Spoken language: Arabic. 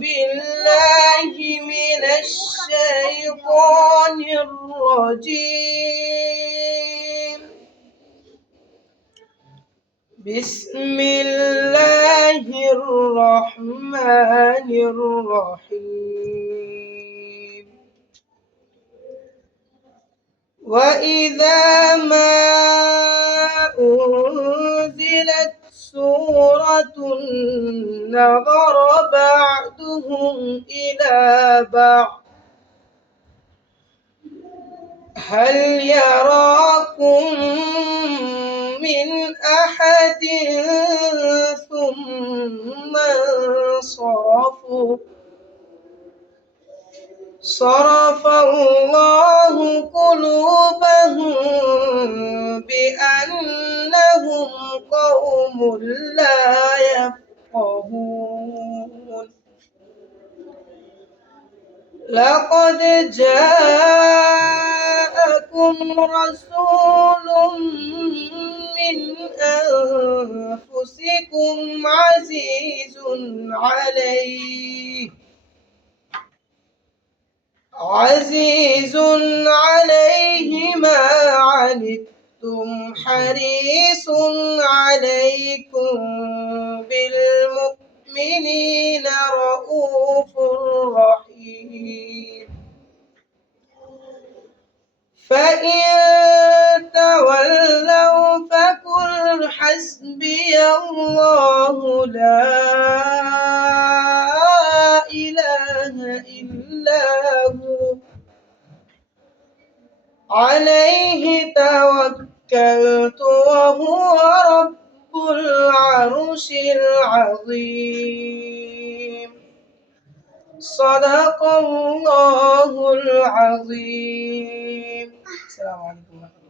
بالله من الشيطان الرجيم. بسم الله الرحمن الرحيم. وإذا ما أنزلت سورة نظر بعضهم إلى بعض هل يراكم من أحد ثم انصرفوا صرف الله قلوبهم بأنهم قوم لا يفقهون. لقد جاءكم رسول من أنفسكم عزيز عليه ما عنتم حريص عليكم بالمؤمنين رؤوف رحيم. فإن تولوا فقل حسبي الله لا إله إلا هو عليه توكلت وهو رب العرش العظيم. صدق الله العظيم. السلام عليكم.